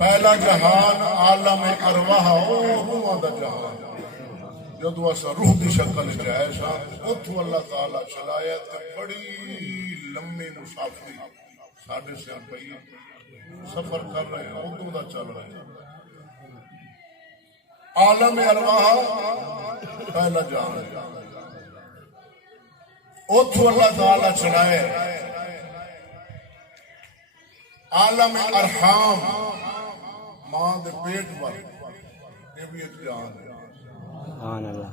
پہلا جہان عالم ارواح روحاں دا جہان جدو اسا روح دی شکل جائے سا اتو اللہ تعالی چلایا تے بڑی لمبی مسافری ساڑھے سے پئی سفر کر رہے ہیں ادو دا چل رہے ہیں عالم ارواح پہلا جہان اتو اللہ تعالی چلایا عالم ارحام ماں دے پیٹ پر یہ بھی ایک جہان ہے سبحان اللہ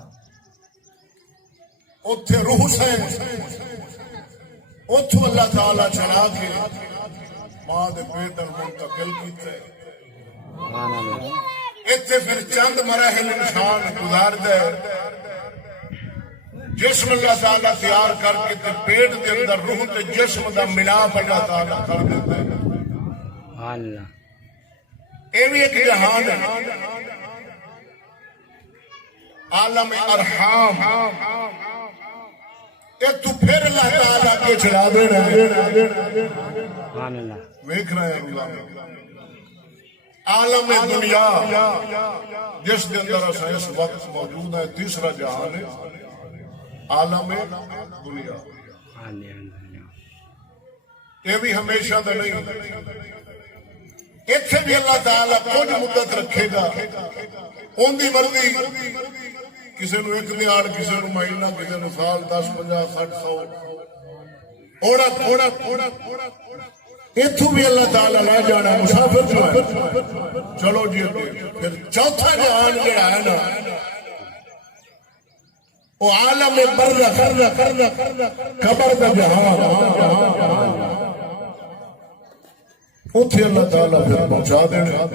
اتھے روح سے اتھو اللہ تعالی چلا کے ماں دے پیٹ پر منتقل کیتا ہے سبحان اللہ اتھے پھر چند مراحل انسان گزار دے جسم اللہ تعالی تیار کر کے تے پیٹ دے اندر روح تے جسم دا ملاپ اللہ تعالی کر دیتا ہے سبحان اللہ یہ بھی ایک جہان ہے عالم ارحام یہ تو پھر اللہ تعالیٰ کے چلا دینا سبحان اللہ ویکھ رہے ہیں اللہ عالم دنیا جس کے اندر اس وقت موجود ہے تیسرا جہان ہے عالم دنیا یہ بھی ہمیشہ تو نہیں اتنے بھی اللہ تعالیٰ کچھ مدت رکھے گا ان کی مرضی کسی نو ایک دیہڑ کسی نو مہینہ کسی نو سال 10 50 60 100 اتو بھی اللہ تعالیٰ لے جانا مسافر جو ہے چلو جی پھر چوتھا جہان جڑا ہے نا وہ عالم برزخ قبر کا جہان اتھے اللہ تعالیٰ پھر پہنچا دینا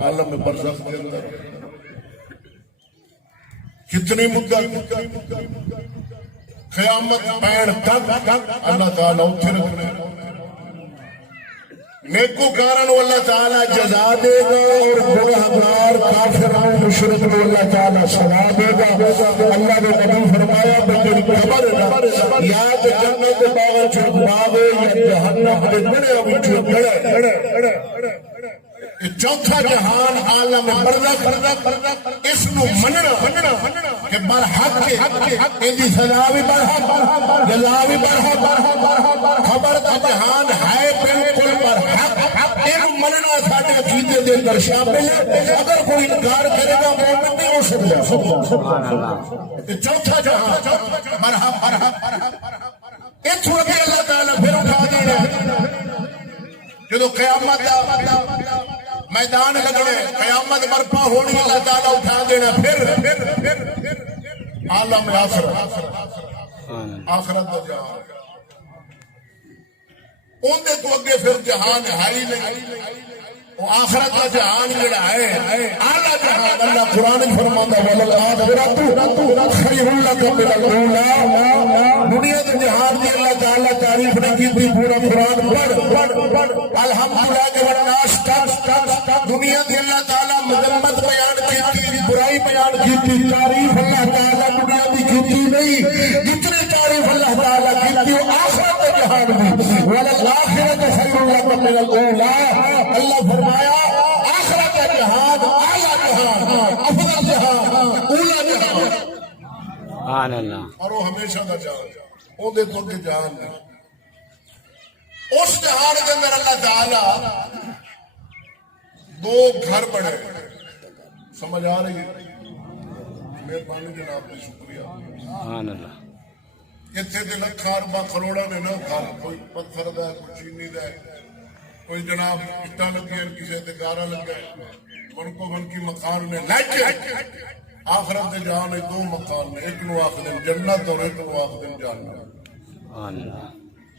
عالم برزخ کے اندر کتنی مدت قیامت پین تک اللہ تعالیٰ اتھے رکھنے نیکو کارن اللہ تعالیٰ جزا دے گا اور گناہگار کافران مشرک کو اللہ تعالیٰ سنا دے گا اللہ نے نبی فرمایا بندے خبر ہے یا تو جنت باغ چھوٹ باغے یا جہنم دے بڑے وچوں بڑے چوتھا جہان عالم برزخ اس نو مننا کہ برحق ایدی سزا بھی برحق جزا بھی برحق خبر کا جہان ہے بالکل برحق ان مننا ساڈے عقیدے دے اندر شامل ہے اگر کوئی انکار کرے گا مومن نہیں ہو سکتا سبحان اللہ چوتھا جہان برحق اتھوں اگے اللہ تعالیٰ پھر اٹھا دینا جدو قیامت میدان لگنے قیامت برپا ہونی اللہ تعالیٰ اٹھا دینا پھر عالم آخرت دا جہان اندے تو اگے پھر جہان ہے ہی نہیں وہ آخرت کا جہان جڑا ہے اعلیٰ جہان اللہ قرآن فرماتا وَلَلْآخِرَةُ خَيْرٌ لَكَ مِنَ الْأُولَىٰ دنیا کے جہان کی اللہ تعالیٰ تعریف نہیں کی تھی پورا قرآن پڑھ الحمدللہ کے والناس تک دنیا کی اللہ تعالیٰ مذمت بیان کی تھی برائی بیان کی تھی تعریف اللہ تعالیٰ دنیا کی کی تھی نہیں جتنی تعریف اللہ تعالیٰ کی تھی وہ آخرت کے جہان میں وَلَلْآخِرَةُ خَيْرٌ لَكَ مِنَ الْأُولَىٰ اللہ فرمایا آخرت کا جہان اعلیٰ جہان افضل جہان اولا جہان سبحان اللہ اور وہ ہمیشہ کا جہان وہ دے تو کے جہان نہیں اس جہان کے اندر اللہ تعالی دو گھر بڑے سمجھ آ رہی ہے مہربانی جناب نے شکریہ سبحان اللہ اتنے دن لکھاں ارباں کروڑاں نے نہ گھر کوئی پتھر دا کوئی چینی دا کوئی جناب اٹا لگے کسی تے گارا لگا من کو من کی مکان نے لیکن آخرت دے جہان میں دو مکان نے ایک نو آخدن جنت اور ایک نو آخدن جہنم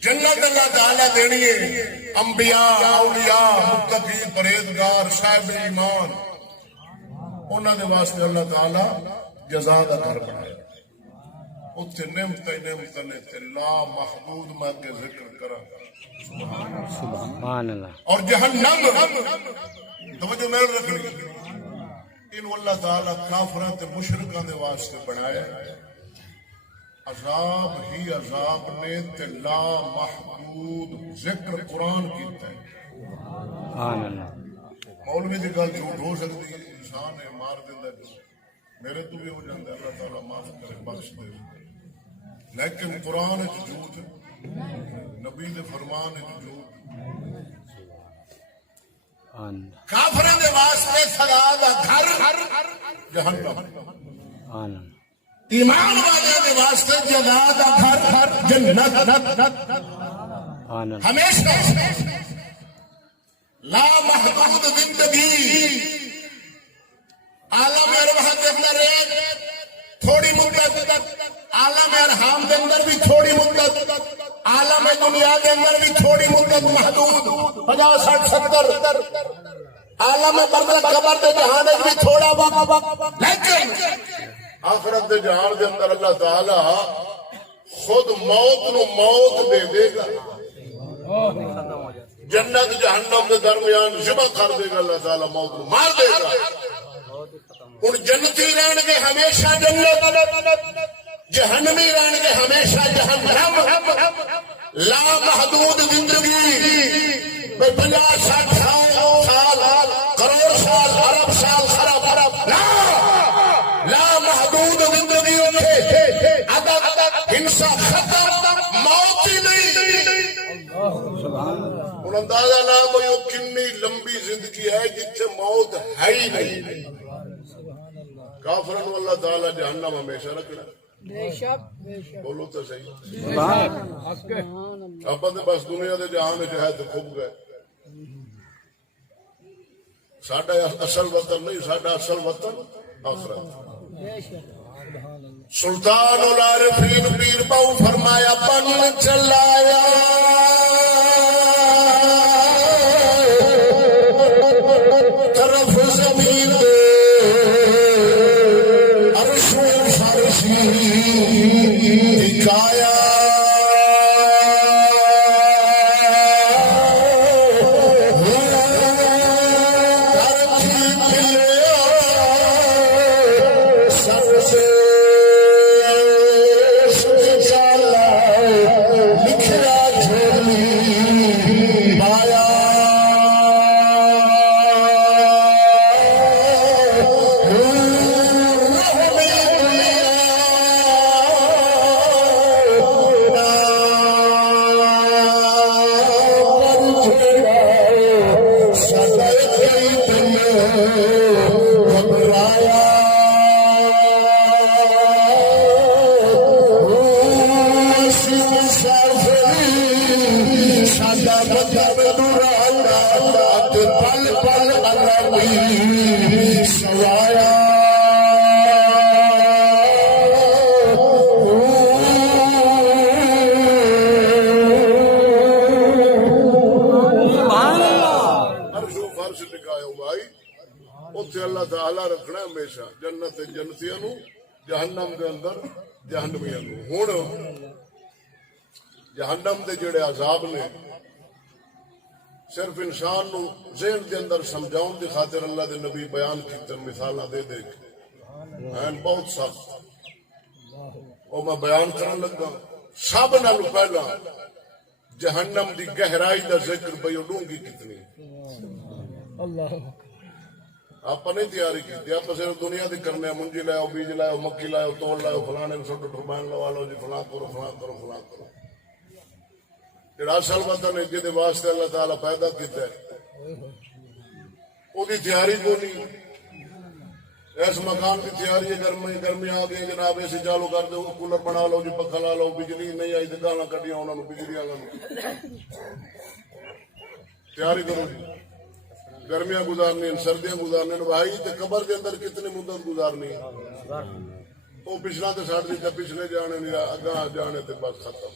جنت اللہ تعالیٰ دینی ہے انبیاء اولیاء متقی پرہیزگار صاحب ایمان انہاں دے واسطے اللہ تعالیٰ جزا دا گھر بنایا اتنے نعمت نے تے لا محدود میں کے ذکر کرا سبحان اللہ اور جہنم توجہ میرے رکھنی ان اللہ تعالیٰ کافران تے مشرکان دے واسطے بنایا عذاب ہی عذاب نے تے لا محدود ذکر قرآن کیتا ہے سبحان اللہ مولوی کی گل جھوٹ ہو سکتی ہے، انسان ہے مار دینا جو میرے تو بھی ہو جاتا ہے، اللہ تعالیٰ معاف کرے بخش دے، لیکن قرآن جھوٹ، نبی دے فرمان جھوٹ، کافراں دے واسطے سزا دا گھر جہنم، ایمان والے دے واسطے جزا دا گھر جنت، ہمیشہ لا محدود زندگی، عالم ارواح کے اندر ایک تھوڑی مدت، عالم ارحام کے اندر بھی تھوڑی مدت، عالم دنیا کے اندر بھی تھوڑی مدت محدود 50 60 70، عالم برزخ قبر کے جہان میں بھی تھوڑا وقت، لیکن آخرت کے جہان کے اندر اللہ تعالی خود موت نو موت دے دے گا، جنت جہنم کے درمیان ذبح کر دے گا، اللہ تعالیٰ موت کو مار دے گا۔ ہن جنتی رہن گے ہمیشہ جنت، جہنمی رہن گے ہمیشہ جہنم، لا محدود زندگی 50 60 سال کروڑ سال ارب سال خراب لا محدود زندگی ہوگی، عدد ہنسا ختم، موت ہی نہیں۔ ہوں اندازہ نہ کوئی کنی لمبی زندگی ہے جتنے موت ہے ہی نہیں۔ کافروں کو اللہ تعالیٰ جہنم ہمیشہ رکھنا، بولو تو صحیح، آپ بس دنیا کے جہان ہے تو خوب گئے، ساڈا اصل وطن نہیں، ساڈا اصل وطن آخرت۔ سلطان العارفین پیر باؤ فرمایا پن چلایا طرف زمین عرش و فرشی دکھایا، اللہ تعالیٰ رکھنا ہمیشہ جنت جنتیاں نو، جہنم دے اندر جہنمیاں نو۔ ہن جہنم دے جڑے عذاب نے صرف انسان نو ذہن دے اندر سمجھاؤن دی خاطر اللہ دے نبی بیان کیتے مثالاں دے دے کے ہیں بہت سخت، اور میں بیان کرن لگا سب نال پہلا جہنم دی گہرائی دا ذکر بھئی ڈونگی کتنی اللہ آپ نے تیاری کی، آپ صرف دنیا دی کرنے منجی لائے بیج لائے مکی لائے تول لائے فلانے چھوٹے ٹربائن لوا لو جی فلاں کرو فلاں کرو فلاں کرو۔ جڑا اصل وطن ہے جہدے واسطے اللہ تعالیٰ پیدا کیتا ہے وہ تیاری کو نہیں، اس مکان کی تیاری ہے، گرمی آ گئی جناب اے سی چالو کر دو، کولر بنا لو جی پکا لا لو، بجلی نہیں آئی تو گالاں کڈیاں انہوں نے بجلی والوں، تیاری کرو جی، گرمیاں گزارنی سردیاں گزارنی بھائی، تے قبر کے اندر کتنی مدت گزارنی، وہ پچھلا تو سٹ دیتا، پچھلے جانے نہیں اگاں جانے تے بس ختم۔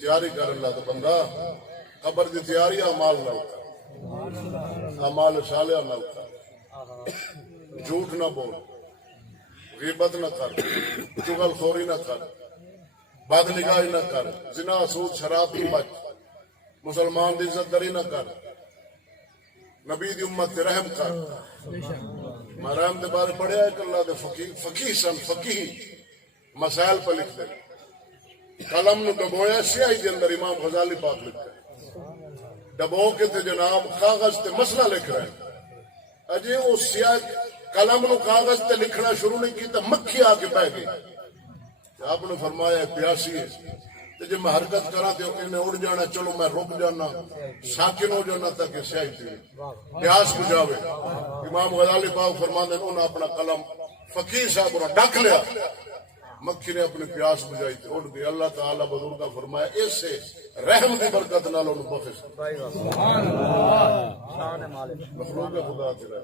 تیاری کر اللہ تو بندہ قبر کی تیاری اعمال نہ ہوتا، اعمال صالحہ نہ ہوتا، جھوٹ نہ بول، غیبت نہ کر، چغل خوری نہ کر، بد نگاہی نہ کر، زنا سود شراب کی بچ، مسلمان دی عزت داری نہ کر، نبی دی امت تے رحم کر۔ میں رحم دے بارے پڑھیا ہے کہ اللہ دے فقیہ سن، فقیہ مسائل پہ لکھ دے، قلم نو ڈبویا سیاہی دے اندر امام غزالی پاک لکھتا ہے، ڈبو کے تے جناب کاغذ تے مسئلہ لکھ رہے ہیں، اجے وہ سیاہ قلم نو کاغذ تے لکھنا شروع نہیں کیتا مکھی آ کے پہ گئی. آپ نے فرمایا پیاسی ہے تے جے میں حرکت کراں تے انہیں اڑ جانا, چلو میں رک جانا ساکن ہو جانا تاکہ سیاہی تھی پیاس بجاوے. امام غزالی پاک فرماندے نے انہاں اپنا قلم فقیر صاحب نے ڈک لیا, مکھی نے اپنی پیاس بجائی تے اڑ گئی. اللہ تعالی بزرگ کا فرمایا اس سے رحم کی برکت نال انہوں بخش. سبحان اللہ, مخلوق خدا تیرا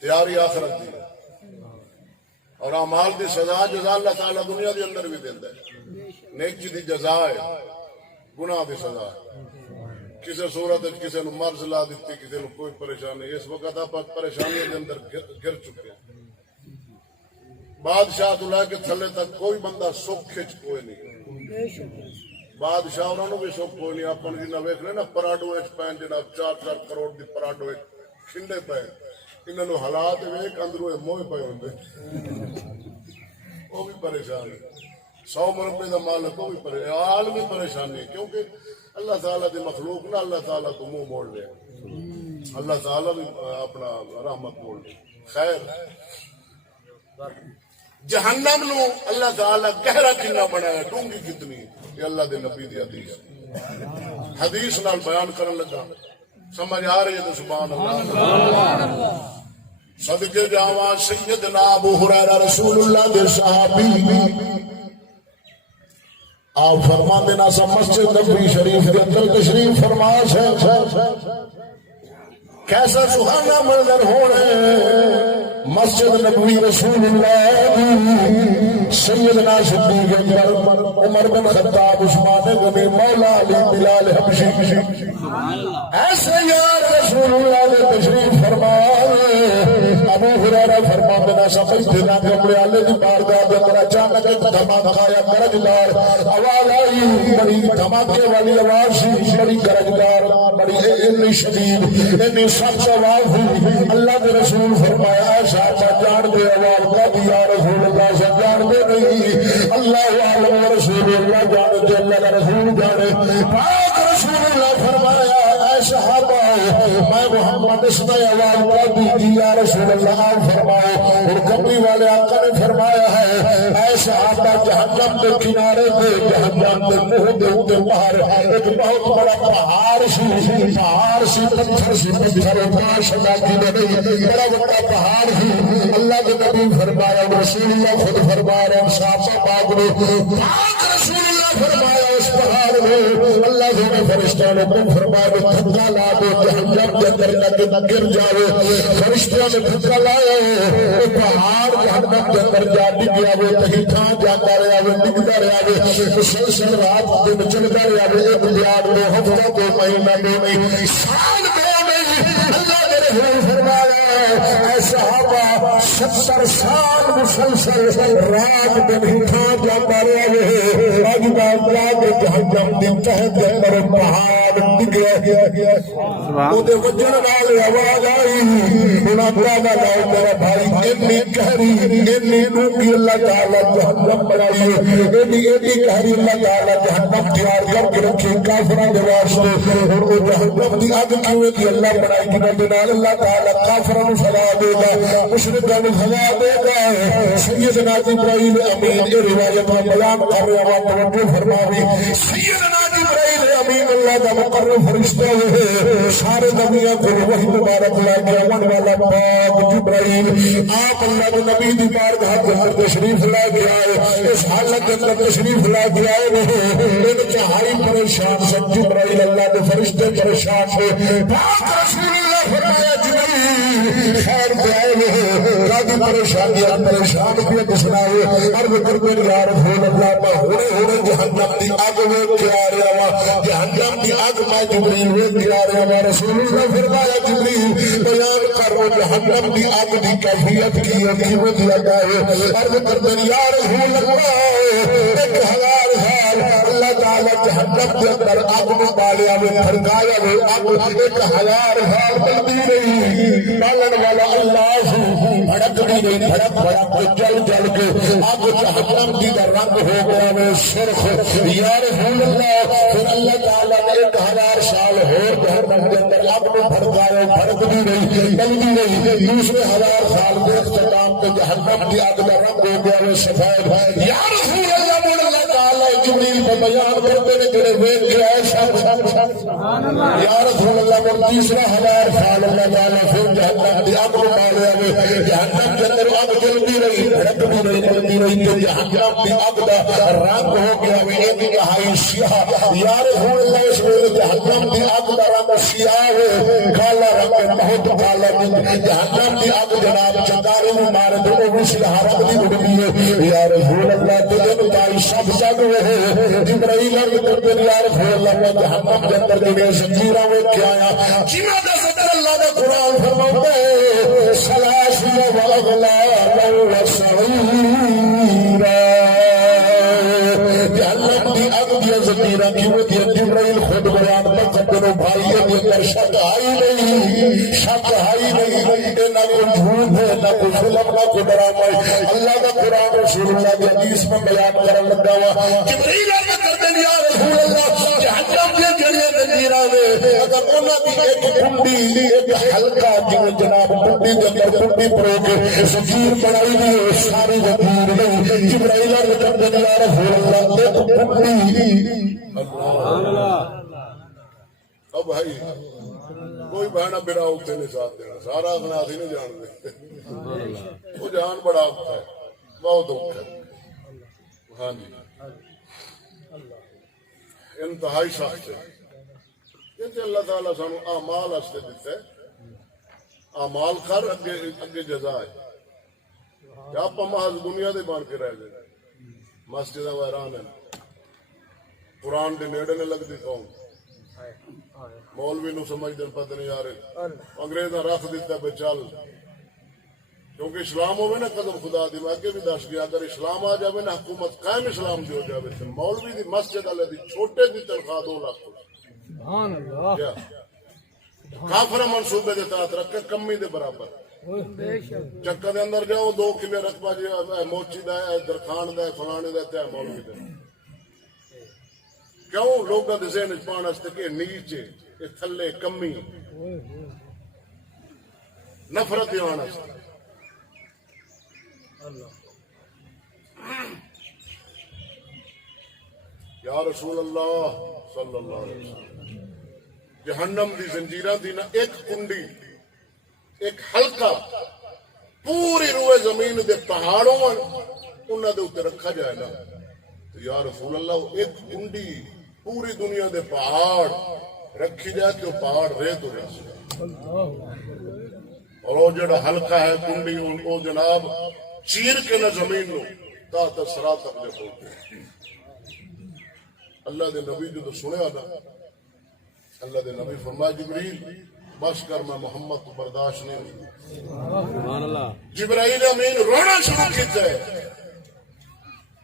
تیاری آخرت دی اور اعمال دی سزا جزا اللہ تعالی دنیا دے اندر بھی دیندا ہے. نیکی دی جزا ہے, گناہ دی سزا ہے. کسی صورت کسی نو مرض لا دیتی, کسی نو کوئی پریشانی. اس وقت آپ پریشانی دے اندر گر چکے ہیں. بادشاہ تو لے کے تھلے تک کوئی بندہ سکھ کھچ کوئی نہیں. بادشاہ انہوں بھی سکھ کوئی نہیں. اپن جنہ ویکھ لے نا پراڈو پین جناب 4-4 کروڑ دی پراڈو کھنڈے پے, انہوں نے حالات ویک اندروں موہ پے ہوندے, وہ بھی پریشان ہے. 100 مربے کا مالک وہ بھی پریشان, بھی پریشانی. کیونکہ اللہ تعالیٰ دی مخلوق نہ اللہ تعالیٰ تو منہ موڑ لے, اللہ تعالیٰ بھی اپنا رحمت موڑ لے. خیر جہنم نو اللہ تعالیٰ گہرا کنا بنایا, ڈونگی کتنی, یہ اللہ دے نبی دی حدیث نال بیان کرن لگا. سمجھ آ رہی ہے تو سبحان اللہ. صدقے جاواں سیدنا ابو ہریرہ رسول اللہ دے صحابی آپ فرما دینا سا مسجد نبوی شریف کے اندر تشریف فرما سے کیسا سہانا منظر ہونے. مسجد نبوی رسول اللہ سیدنا صدیق اکبر عمر بن خطاب عثمان غنی مولا علی بلال حبشی ایسے یار رسول اللہ نے تشریف فرما. ابو ہریرہ فرما دینا سا بیٹھنا کمرے والے دی بارگاہ دے اندر اچانک ایک دھماکہ آیا, گرجدار آواز آئی, بڑی دھماکے والی آواز سی, بڑی گرجدار, بڑی اتنی شدید اتنی سخت آواز ہوئی. اللہ کے رسول فرمایا ایسا جان دے آواز کا بھی یا رسول اللہ سے جان دے نہیں. اللہ عالم رسول اللہ جانے دے, اللہ کا رسول جانے. پاک رسول اللہ فرمایا اے صحابہ میں محمد اس نے آواز کا بھی یا رسول اللہ فرمایا. اور کمری والے آقا نے فرمایا ہے اے صحابہ جہنم کے کنارے پہ, جہنم کے منہ دے اوپر باہر ایک بہت بڑا پہاڑ سی, پہاڑ سی پتھر سی, پتھر ماشاء اللہ کی نہیں, بڑا بڑا پہاڑ سی. اللہ کے نبی فرمایا, رسول اللہ خود فرما رہے ہیں صحابہ پاک نے, پاک رسول اللہ فرمایا اس پہاڑ میں اللہ کے فرشتوں نے تم فرمایا دھکا لا دو جہنم کے اندر نہ گر جاوے. فرشتوں نے دھکا لایا وہ پہاڑ جہنم کے اندر جا ڈگیا وہ کہیں تھا جاتا رہا وہ ڈگتا رہا وہ مسلسل رات دن چلتا رہا وہ ایک دیار 2 ہفتہ 2 مہینہ 2 مہینے سال 2 مہینے. اللہ کے رسول فرمایا اے صحابہ 70 سال مسلسل رات دن تھا جاتا رہا وہ اج بات جا کے جہنم دی تہہ کے اندر پہاڑ ڈگ گیا. وہ دے وجن نال آواز آئی انہاں دا لاؤ میرا بھائی اتنی گہری اتنی ڈونگی اللہ تعالی جہنم بنائی ہے, اتنی گہری اللہ تعالی جہنم تیار کر کے رکھی کافراں دے واسطے. اور وہ جہنم دی اگ کیویں دی اللہ بنائی جنہاں دے نال اللہ تعالی کافراں نوں سزا دے گا, مشرکاں نوں سزا دے گا. سیدنا جبرائیل امین یہ روایت میں بیان کر رہا ہوں, توجہ فرماوی. سیدنا جبرائیل امین اللہ کا مقرر فرشتہ ہے, سارے نبیوں کو وحی مبارک لے کے آنے والا پاک جبرائیل آپ اللہ کے نبی دی بارگاہ کے اندر تشریف لے کے آئے. اس حالت کے اندر تشریف لے کے آئے وہ انتہائی پریشان سے. جبرائیل اللہ کے فرشتے پریشان ہے. پاک رسول اللہ فرمایا جبرائیل خیر پہ آئے وہ کافی پریشانی پریشان بھی سنائے. عرض کرتے یا رسول اللہ میں ہونے جہنم دی اگ ویکھ کے آ رہا ہوں, جہنم دی اگ میں جبرائیل ویکھ کے آ رہا ہوں. رسول اللہ فرمایا جبرائیل بیان کرو جہنم دی اگ دی کیفیت کی ہے, کیویں دی اگ ہے. عرض کرتے یا رسول اللہ 1000 سال اللہ تعالی جہنم کے اندر اگ میں بالیا میں پھڑکایا وہ اگ 1000 سال بلدی رہی. بالن والا اللہ بھڑکتی رہی, بھڑک بھڑک جل جل کے اگ جہنم دی دا رنگ ہو گیا وہ سرخ. یا رسول اللہ پھر اللہ تعالی نے 1000 سال اور جہنم کے اندر اب میں بھڑکایا بھڑکتی رہی بلدی رہی دوسرے 1000 سال کے اختتام پہ جہنم کی آگ کا رنگ ہو گیا وہ سفید یا رسول اللہ بول اللہ تعالی جبریل کو بیان کرتے نے کہ ویکھ کے ایسا یا رسول اللہ بول تیسرا 1000 سال اللہ تعالی پھر جہنم کی آگ کو ماریا وہ جہنم کے اندر آگ جلتی رہی بھڑکتی رہی بلدی رہی کہ جہنم کی آگ کا رنگ ہو گیا وہ ایک انتہائی سیاہ یا رسول اللہ اس ویلے جہنم کی آگ کا رنگ سیاہ ہے کالا رنگ بہت کالا جہنم کی آگ جناب چنگارے میں مارے تو وہ بھی سیاہ رنگ کی اڑتی ہے یا رسول اللہ دل تائی سب جگ رہے جبرائیل عرض کرتے یا رسول اللہ جہنم کے اندر جڑے زنجیراں وہ کیا آیا جنہاں دا ذکر اللہ دا قرآن فرماتا ہے سلاسل و اغلال و سعیرا جہنم دی اگ دی زنجیراں کیوں دی جبرائیل خود بیان کرتے بھائی کے اندر شک آئی نہیں شک آئی نہیں نہ کوئی جھوٹ ہے نہ کوئی فلم نہ کوئی ڈرامہ ہے اللہ کا قرآن رسول اللہ کی حدیث میں بیان کرنے لگا ہوا جبرائیل عرض کرتے ہیں یا رسول اللہ جہنم کے جڑے زنجیراں نے اگر انہاں دی ایک کنڈی ایک حلقہ جو جناب کنڈی کے اندر کنڈی پرو کے زنجیر بنائی دی ساری زنجیر نہیں جبرائیل عرض کرتے ہیں یا رسول اللہ ایک کنڈی سبحان اللہ اب بھائی کوئی بہنا بڑا اٹھے نہیں ساتھ دینا سارا اپنا ہی نہیں جان دے وہ جان بڑا اٹھا ہے بہت اٹھا ہے ہاں جی انتہائی سخت ہے یہ اللہ تعالیٰ سانو اعمال واسطے دیتا ہے اعمال کر اگے جزا ہے آپ محض دنیا دے بن کے رہ گئے مسجد ویران ہے قرآن دے نیڑے نے لگتی قوم مولوی نو سمجھ دن پتہ نہیں آ رہے انگریز نے رکھ دیتا بے چل کیونکہ اسلام ہوئے نا قدم خدا دی میں اگے بھی دس گیا اگر اسلام آ جائے نا حکومت قائم اسلام دی ہو جائے تو مولوی دی مسجد والے دی چھوٹے دی تنخواہ 2 لاکھ سبحان اللہ کافر منصوبے دے تحت رکھے کمی دے برابر چکر دے اندر جاؤ 2 کلے رقبہ جی موچی دا ہے درخان دا ہے فلانے دا ہے مولوی دا کیوں لوگوں کے ذہن پاؤن واسطے کہ نیچے تھلے کمی نفرت دیوان یا رسول اللہ صلی اللہ علیہ وسلم جہنم دی زنجیراں دی نا ایک کنڈی ایک حلقہ پوری روئے زمین دے پہاڑوں انہاں دے اوتے رکھا جائے نا تو یا رسول اللہ ایک کنڈی پوری دنیا دے پہاڑ رکھی جائے تو پہاڑ ریت ہو جائے اور وہ جڑا حلقہ ہے کنڈی ان کو جناب چیر کے نہ زمین نو تا تسرا تک جے پہنچے اللہ دے نبی جو تو سنیا نا اللہ دے نبی فرمایا جبریل بس کر میں محمد کو برداشت نہیں ہوں جبرائیل امین رونا شروع کیتا ہے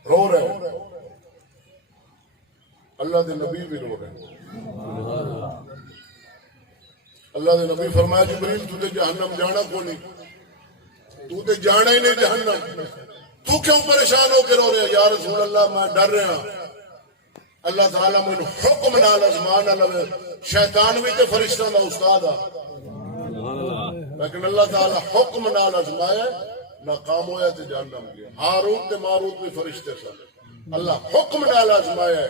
رو رہے ہیں اللہ دے نبی بھی رو رہے ہیں اللہ دے نبی فرمایا جبریل تو تے جہنم جانا کو نہیں تو تے جانا ہی نہیں جہنم تو کیوں پریشان ہو کے رو رہے ہیں یا رسول اللہ میں ڈر رہا ہوں اللہ تعالیٰ میں حکم نال ازمان اللہ شیطان بھی تے فرشتوں دا استاد آ لیکن اللہ تعالیٰ حکم نال ازمایا ناکام ہویا تے جہنم گیا ہاروت تے ماروت بھی فرشتے سن اللہ حکم نال ازمایا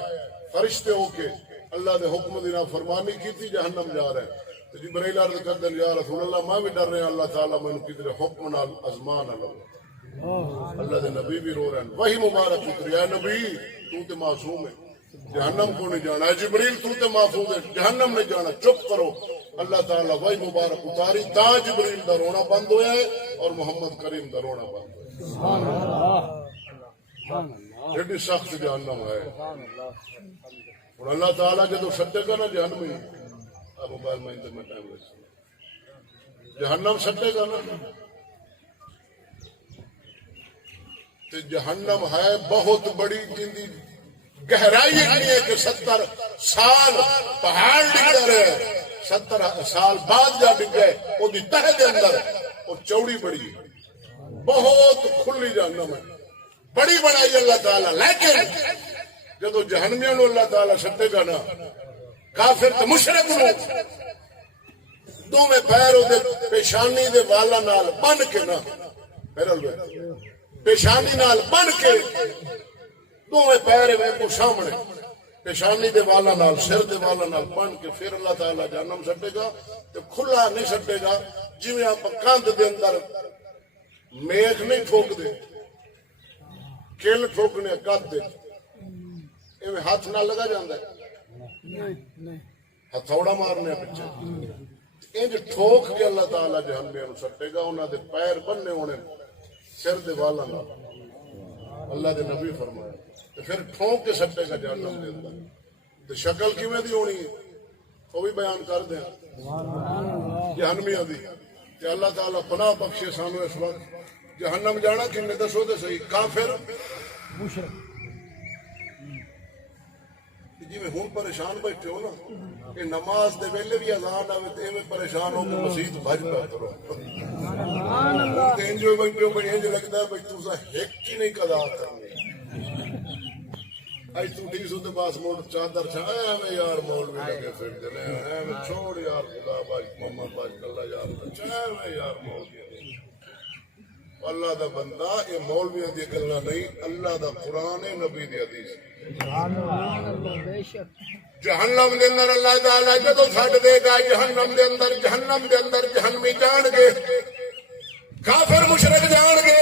فرشتے ہو کے اللہ دے حکم دی نافرمانی کیتی جہنم جا رہے ہیں تو جبرائیل عرض کردے یا رسول اللہ میں بھی ڈر رہا اللہ تعالیٰ میں کدھر حکم نال ازمان اللہ دے نبی بھی رو رہے ہیں وہی مبارک اتری اے نبی تو تے معصوم ہے جہنم کو نہیں جانا ہے جبریل تو تے محفوظ ہے جہنم نہیں جانا چپ کرو اللہ تعالیٰ وہی مبارک اتاری تا جبریل دا رونا بند ہویا ہے اور محمد کریم دا رونا بند ہویا ہے ایڈی سخت جہنم ہے اور اللہ تعالیٰ جدو سٹے گا نا جہنمی موبائل میں انٹرنیٹ ٹائم ویسے جہنم سٹے گا نا تو جہنم ہے بہت بڑی جندی گہرائی اتنی ہے کہ 70 سال پہاڑ ڈگ رہے 70 سال بعد جا ڈگ گئے وہ تہ دے اندر وہ چوڑی بڑی بہت کھلی جہنم ہے بڑی بنائی اللہ تعالیٰ لیکن جدو جہنمیوں اللہ تعالیٰ سٹے گا نا کافر تے مشرک نو دوویں پیر اودے پیشانی دے والا نال بن کے نا پیشانی نال بن کے دوویں پیر ویکھو سامنے پیشانی دے والا نال سر دے والا نال بن کے پھر اللہ تعالی جہنم سٹے گا تے کھلا نہیں سٹے گا جویں آپ کاندھ دے اندر میخ نہیں ٹھوک دے کل ٹھوکنے کد دے ایویں ہاتھ نہ لگا جاندا ہے ہتھوڑا مارنے پیچھے انج ٹھوک کے اللہ تعالی جہنم سٹے گا انہاں دے پیر بننے ہونے سر دے والا نال اللہ دے نبی فرمایا تے پھر ٹھوک کے سٹے گا جہنم دے اندر تے شکل کیویں دی ہونی ہے وہ بھی بیان کر دیں جہنمیاں دی تے اللہ تعالی پناہ بخشے سانو اس وقت جہنم جانا کنے دسو تے صحیح کافر مشرک جی میں ہوں پریشان بیٹھے ہو نا کہ نماز دے ویلے بھی اذان آوے تے ایویں پریشان ہو کے مسجد بھج پیا کرو تے انجو بیٹھے ہو بڑی انج لگدا ہے بھئی تساں ہک ہی نہیں قضا کرنی اج تو ٹھیک سو تے پاس موڑ چادر چھا ایویں یار مولوی لگے پھر دے ایویں چھوڑ یار خدا باج محمد باج اللہ یار ایویں یار مولوی اللہ دا بندہ یہ مولویاں دی گلاں نہیں اللہ دا قرآن ہے نبی دی حدیث جہنم دے اندر اللہ تعالی جدو چھڈ دے گا جہنم دے اندر جہنمی جان گے کافر مشرک جان گے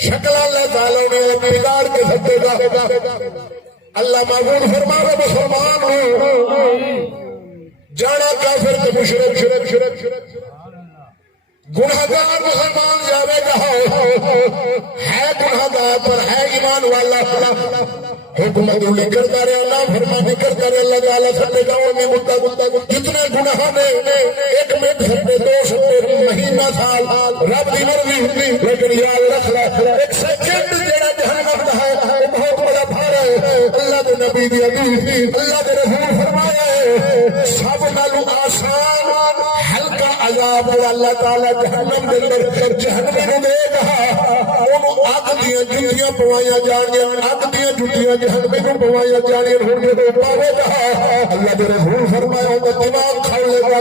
شکل اللہ تعالی نے بگاڑ کے سٹے گا اللہ معبود فرماوے مسلمان جانا کافر تے مشرک گناہگار مسلمان جاوے گا ہے گناہگار پر ہے ایمان والا حکمت علی کرتا رہے اللہ فرمانی کرتا رہے اللہ تعالیٰ سٹے گاؤں میں جتنے گناہ نے ایک منٹ سٹے دو سٹے مہینہ سال رب دی مرضی لیکن یاد رکھ لے ایک سیکنڈ جیڑا جہنم دا ہے بہت بڑا بھار ہے اللہ دے نبی دی حدیث اللہ دے رسول فرمایا ہے سب نالوں آسان ہلکا عذاب اللہ تعالیٰ جہنم دے اندر جہنم نو دے گا اونوں اگ دیاں جُتیاں پوائیاں جانیاں اگ دیاں جُتیاں جہنم نو پوائیاں جانیاں ہن جدوں پاوے گا اللہ دے رسول فرمایا اوندا دماغ کھولے گا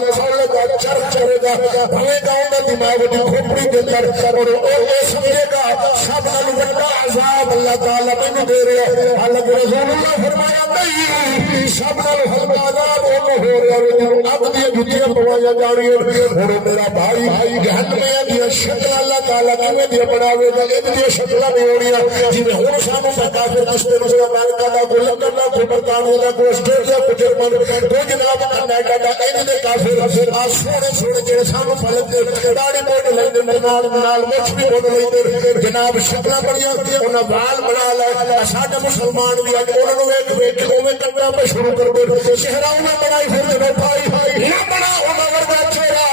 چر چرے گا بھوے گا اوندا دماغ دی کھوپڑی دے اندر اور او سمجھے گا سب نالوں وڈا عذاب اللہ تعالیٰ مینوں دے رہا ہے اللہ دے رسول اللہ فرمایا نہیں سب نالوں ہلکا عذاب اونوں ہو رہا ہے اگ دیاں جُتیاں پوائیاں جانیاں ہن میرا بھائی جہنمیاں دی شکل اللہ تعالیٰ کیویں دی بناوے گا ان دی شکلاں نہیں ہونیاں جویں ہن سانوں کافر رستے امریکہ دا کوئی لندن دا کوئی برطانیہ دا کوئی آسٹریلیا کوئی جرمن کوئی جناب کینیڈا دا ان دے کافر آ سونے سونے جڑے سانوں پلک دے داڑھی موٹ لیندے نال مچھ بھی بن لیندے جناب شکلاں بڑیاں انہاں وال بنا لے ساڈے مسلمان بھی اج انہاں نوں ویکھ ویکھ اوویں کرنا پہ شروع کر دے چہرہ اوویں بنائی پھر دے بھائی نہ بنا انہاں ورگا چہرہ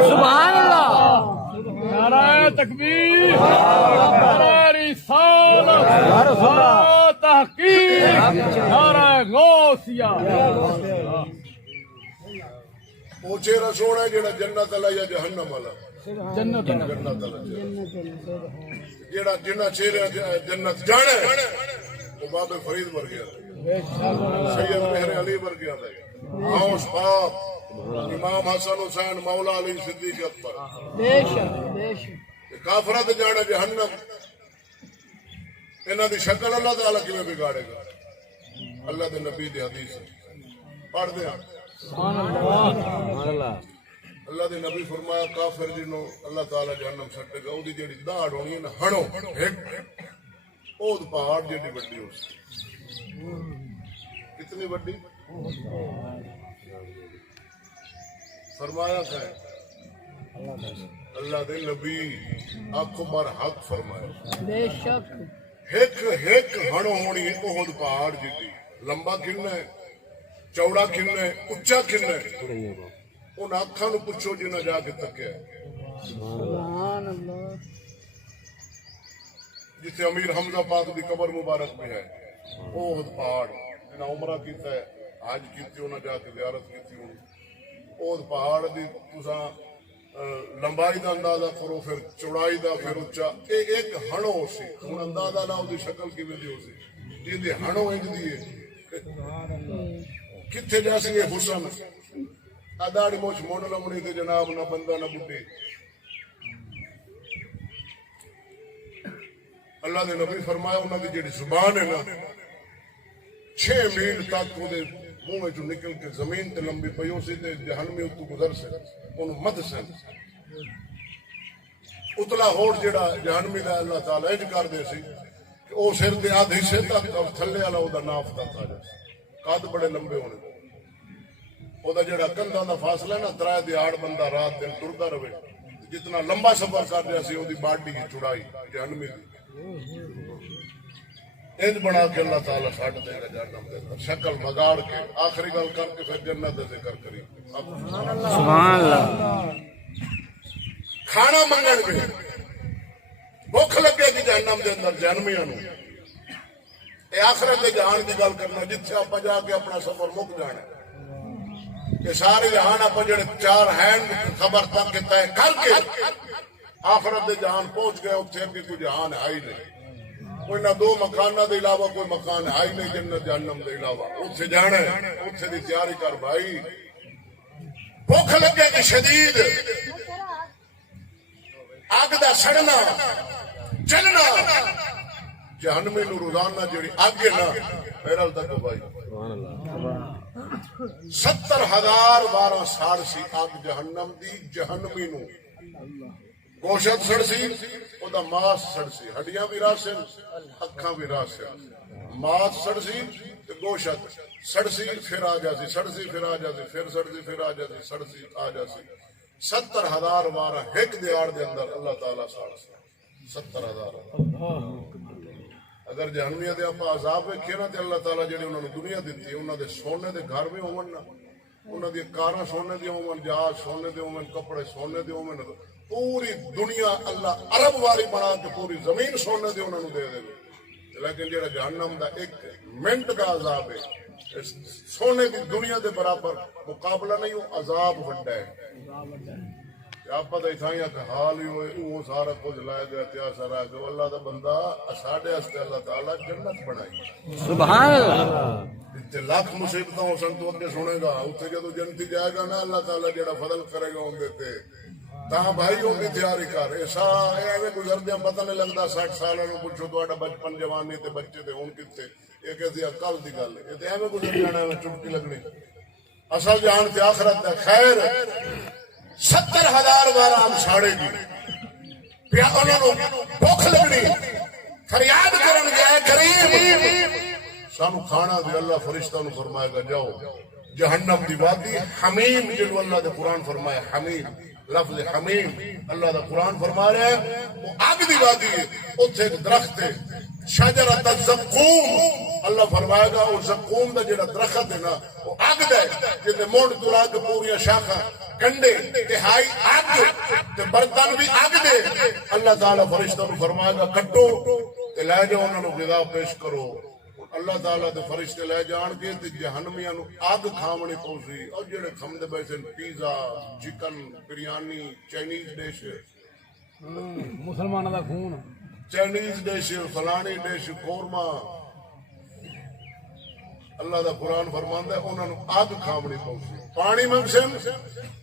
سبحان اللہ نعرہ تکبیر نعرہ رسالت نعرہ تحقیق نعرہ غوثیہ وہ چہرہ سونا ہے جڑا جنت والا یا جہنم والا جنت والا جڑا جنہ چہرے جنت جانا ہے وہ بابے فرید ور گیا سید مہر علی ور گیا غوث پاک امام حسن حسین مولا علی صدیق اکبر کافرات جانا جہنم انہاں دی شکل اللہ تعالی کیویں بگاڑے گا اللہ دے نبی دی حدیث پڑھ دے سبحان اللہ اللہ دے نبی فرمایا کافر جنوں اللہ تعالی جہنم سٹے گا اودی جیڑی داڑھ ہونی ہے نا ہڑو اود پہاڑ جیڑی بڑی ہو سی کتنی بڑی فرمایا کہ اللہ دے نبی اکبر حق فرمایا بے شک ایک ہڑو ہونی احد پہاڑ جیڑی لمبا کنا ہے چوڑا کنا ہے اچا کنا ہے ان اکھاں نو پوچھو جنہاں جا کے تکیا سبحان اللہ جتھے امیر حمزہ پاک دی قبر مبارک میں ہے احد پہاڑ انہاں عمرہ کیتا ہے حج کیتی انہاں جا کے زیارت کیتی احد پہاڑ دی تساں لمبائی دا اندازہ کرو پھر چوڑائی دا پھر اچا یہ ایک ہنو سی ہوں اندازہ لاؤ دی شکل کی دی ہو سی جی ہنو انج دی کتنے جیسے یہ حسن اداڑی موچ مون لمنی تے جناب نہ بندہ نہ بڈھی اللہ نے نبی فرمایا انہوں نے جیڑی زبان ہے نا 6 میل تک وہ منہ میں جو نکل کے زمین تے لمبی پیو سی تے جہنمی اتو گزر سے انہوں مد سے اتلا ہوڑ جیڑا جہنمی دا اللہ تعالیٰ اج کر دے سی کہ او سر دے آدھ حصے تک تھلے والا او دا ناف تک آ جائے قد بڑے لمبے ہونے او دا جیڑا کندھاں دا فاصلہ ہے نا 3 دہاڑ بندہ رات دن ٹردا رہے جتنا لمبا سفر کر رہا سی او دی باڈی کی چوڑائی جہنمی دی انج بنا کے اللہ تعالیٰ ساڑھ دے گا جہنم دے اندر شکل مگاڑ کے آخری گل کر کے پھر جنت دے ذکر کری سبحان اللہ کھانا منگن گے بھوک لگے گی جہنم دے اندر جہنمیاں نو اے آخرت دے جہان دی گل کرنا جتھے آپ جا کے اپنا سفر مک جانا کہ سارے جہان آپ جڑے 4 ہینڈ خبر تک کے طے کر کے آخرت دے جہان پہنچ گئے اتنے بھی کوئی جہان ہے ہی نہیں کوئی نہ 2 مکانہ دے علاوہ کوئی مکان ہے ہی نہیں جنت جہنم دے علاوہ اتنے جانا ہے اتنے دی تیاری کر بھائی بھوک لگے گی شدید اگ دا سڑنا جلنا جہنمی نو روزانہ جڑی اگ ہے نا پیرل تک بھائی 70,000 سال سی اگ جہنم دی جہنمی نو گوشت سڑ سی او دا ماس سڑ سی ہڈیاں بھی راہ سے اکھاں بھی راہ سے ماس سڑ سی تے گوشت سڑ سی پھر آ جا سی سڑ سی پھر آ جا سی پھر سڑ سی پھر آ جا سی سڑ سی آ جا سی 70,000 بارہ ایک دیار دے اندر اللہ تعالیٰ ساڑ سی 70,000 اگر جہنمیہ دے آپ عذاب ویکھے نا تے اللہ تعالیٰ جڑے انہوں نے دنیا دیتی انہوں دے سونے دے گھر بھی ہون نا انہوں دی کاراں سونے دی ہون جہاز سونے دے ہون کپڑے سونے دے ہون پوری دنیا اللہ عرب والی بنا کے پوری زمین سونے دے انہوں دے دے لیکن جڑا جہنم دا 1 منٹ دا عذاب ہے سونے دی دنیا دے برابر مقابلہ نہیں ہو عذاب وڈا ہے آپ پتہ اتھائیاں کہ حال ہی ہوئے وہ سارا کچھ لائے گیا تیا سارا کہ اللہ دا بندہ ساڑھے ہستے اللہ تعالیٰ جنت بنائی سبحان اللہ تے لاکھ مصیبتوں سن تو اگے سنے گا اتنے جدو جنتی جائے گا نا اللہ تعالیٰ جڑا فضل کرے گا ان دیتے تاں بھائی ان کی تیاری کر ایسا ایویں گزر دیا پتہ نہیں لگتا 60 سال پوچھو تو بچپن جوانی تے بچے تے ہون کتے یہ کہتی ہے کل دی گل ہے یہ ایویں گزر جانا ہے چٹکی لگنی اصل جان تے آخرت دا خیر 70,000 بار ہم ساڑے گی پیا انہوں نے بھوک لگنی فریاد کرن گیا کریم سانو کھانا دے اللہ فرشتہ نو فرمائے گا جاؤ جہنم دی وادی حمیم جنو اللہ دے قرآن فرمائے حمیم لفظ حمیم اللہ دا قرآن فرما رہا ہے وہ آگ دی وادی ہے اتھے ایک درخت ہے شجرۃ الزقوم اللہ فرمائے گا وہ زقوم دا جڑا درخت ہے نا وہ آگ دا ہے جتے موڑ تلا کے پوریا شاخا کنڈے تہائی آگ تے برتن بھی آگ دے اللہ تعالیٰ فرشتہ نو فرمائے گا کٹو تے لے جاؤ انہوں نے غذا پیش کرو اللہ تعالیٰ دے فرشتے لے جان کے تے جہنمیاں نو آگ کھاونی پوسی اور جڑے کھمدے بیٹھے pizza chicken biryani Chinese dish مسلمانوں دا خون چائنیز ڈش فلانی ڈش قورمہ اللہ دا قرآن فرماندا ہے انہاں نو آگ کھاونی پوسی پانی منگسن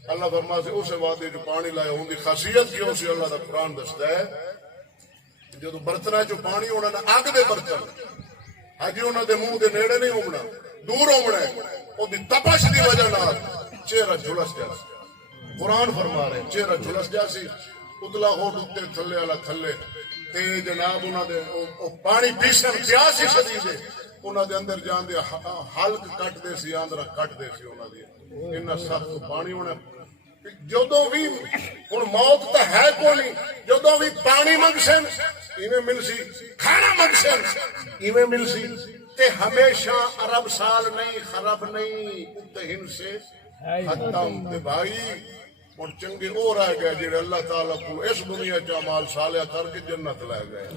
اللہ فرما سے اسے وعدے جو پانی لائے ان دی خاصیت کیوں سی اللہ دا قرآن دستا ہے جدو برتنا جو پانی انہاں نے آگ دے برتن حجی انہاں دے منہ دے نیڑے نہیں ہونا دور ہونا ہے وہ دی تپش دی وجہ نال چہرہ جھلس جا سی قرآن فرما رہے چہرہ جھلس جا سی اتلا ہو اتنے تھلے والا تھلے تے جناب انہاں دے پانی پیسن پیاس ہی شدید ہے انہاں دے اندر جان دے حلق کٹ دے سی آندرا کٹ دے سی انہاں دی انہاں سخت پانی ہونا جدوں بھی ہن موت تو ہے کوئی جدوں بھی پانی منگسن ایویں مل سی کھانا منگسن ایویں مل سی تے ہمیشہ عرب سال نہیں خراب نہیں اتہن سے ختم تے بھائی اور چنگے اور آئے گئے جڑے اللہ تعالیٰ کو اس دنیا چا مال صالح کر کے جنت لے گئے